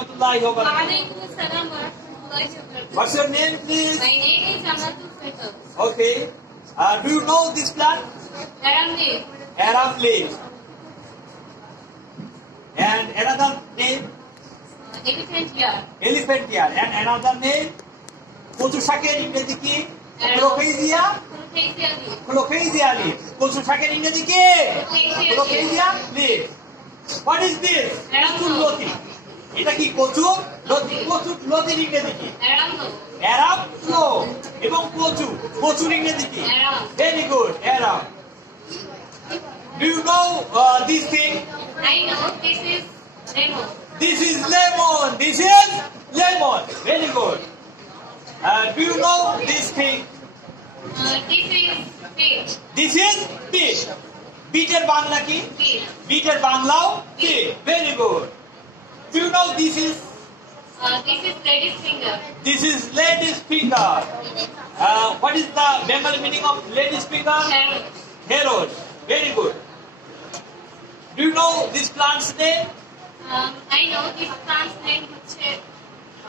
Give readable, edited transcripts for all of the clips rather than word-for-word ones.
warahmatullahi wabarakatuh. Waalaikum assalam warahmatullahi wabarakatuh. What's your name, please? My name is Amatul Fetal. Okay. Do you know this plant? Aram leaf. Aram leaf. And another name? Elephant ear. Elephant ear. And another name? কচু শাকের ইংরেজি কি? Colocasia? Colocasia leaf. কচু শাকের ইংরেজি কি? Colocasia leaf. What is this? কচুর লতি। এটা কি কচুর লতি? কচুর লতির ইংরেজি কি? Aram flow. এবং কচু। কচুর ইংরেজি কি? Very good. Aram. Do you know this thing? I know this is lemon. This is lemon. This is lemon. Very good. Do you know this thing? This is fish. This is fish. Beeter bangla ki? Fish. Beeter banglao fish. Very good. Do you know this is? This is lady's finger. This is lady's finger. What is the Bengali meaning of lady's finger? Carrot. Carrot. Very good. Do you know this plant's name? I know this plant's name হচ্ছে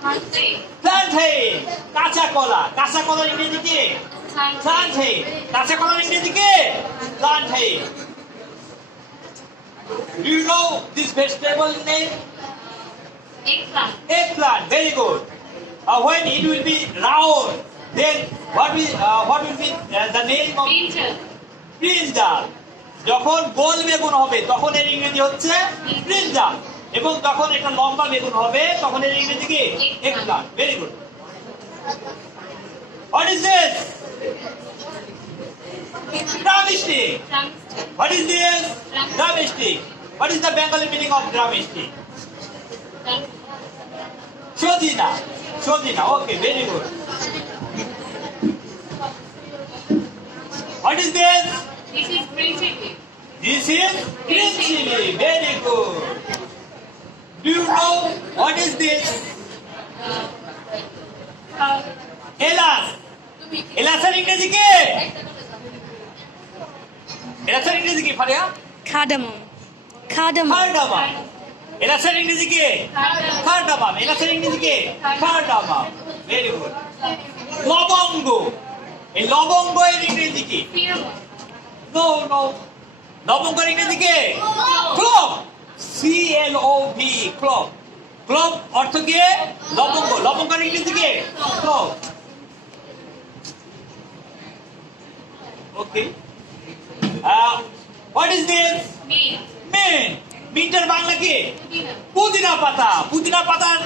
plantain. Plantain. কাঁচা কলা। কাঁচা কলার ইংরেজি কি? Plantain. কাঁচা কলার ইংরেজি কি? Plantain. Do you know this vegetable name? Eggplant. Eggplant. Very good. When it will be round, then what will be the name of? Brinjal. Brinjal. যখন গোল বেগুন হবে তখন এর ইংরেজি হচ্ছে ব্রিঞ্জাল এবং যখন এটা লম্বা বেগুন হবে তখন এর ইংরেজি কি? Eggplant. Very good. What is this? Drumstick. What is this? Drumstick. What is the Bengali meaning of drumstick? Sojina. Sojina. Okay, very good. What is this? This is green chili. This is green chili. Very good. Do you know what is this? Elas. Elasar ইংরেজি কি? Elasar ইংরেজি কি Faria? Cardamom. Cardamom. Cardamom. Elasar ইংরেজি কি? Cardamom. Elasar ইংরেজি কি? Cardamom. Very good. লবঙ্গ. এই লবঙ্গ এর ইংরেজি কি? Cinnamon. No, no. লবঙ্গের ইংরেজি কি? Clove. C-L-O-V. Clove. Clove অর্থ কি? লবঙ্গ. লবঙ্গের ইংরেজি কি? Clove. Okay. What is this? Mint. Mint. মিন্টের Bangla কি? Pudeena. পুদিনা পাতা. পুদিনা পাতার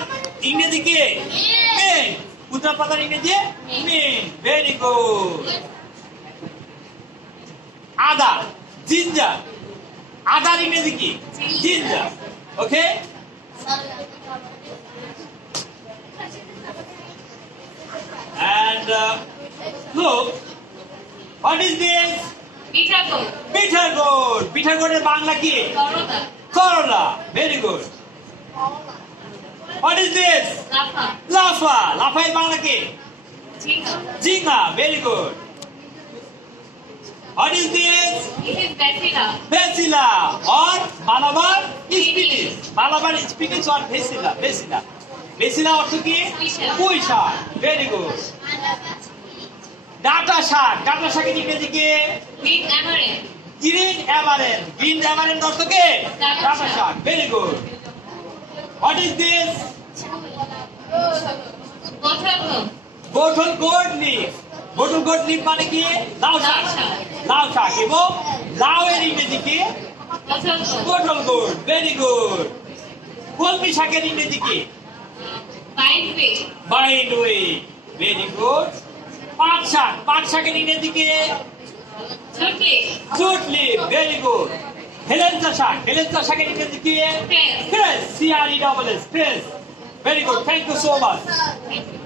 ইংরেজি কি? Mint. পুদিনা পাতার ইংরেজি? Mint. Very good. আদা. জিঞ্জার. আদার ইংরেজি কি? Ginger. Okay? And look, what is this? Bitter gourd. Bitter gourd. Bitter gourd এর বাংলা কি? Corona. করলা. Very good. What is this? Lapa. লাফা. লাফা এর বাংলা কি? Jhinga. ঝিঙ্গা. Very good. What is this? This is bacilla. Bacilla or Malabar spinach. Malabar spinach or bacilla. Bacilla. Bacilla অর্থ কি? পুঁই শাক. Very good. ডাঁটা শাক. ডাঁটা শাকের ইংরেজি কি? Green amaranth. গ্রিন অ্যামারেন্ট. গ্রিন অ্যামারেন্ট অর্থ কি? ডাঁটা শাক. Very good. What is this? Bottle gourd. Bottle gourd leaf. Bottle gourd leaf মানে কি? লাউ শাক. লাউ শাক এবং লাউ এর ইংরেজি কি? Bottle gourd. Bottle gourd. Very good. কলমি শাকের ইংরেজি কি? Bindweed. Bindweed. Very good. পাট শাক. পাট শাকের ইংরেজি কি? Jute leaf. Jute leaf. Very good. হেলেঞ্চা শাক. হেলেঞ্চা শাকের ইংরেজি কি? Cress. Cress. C-R-E-S-S. Cress. Very good. Thank you so much. Thank you.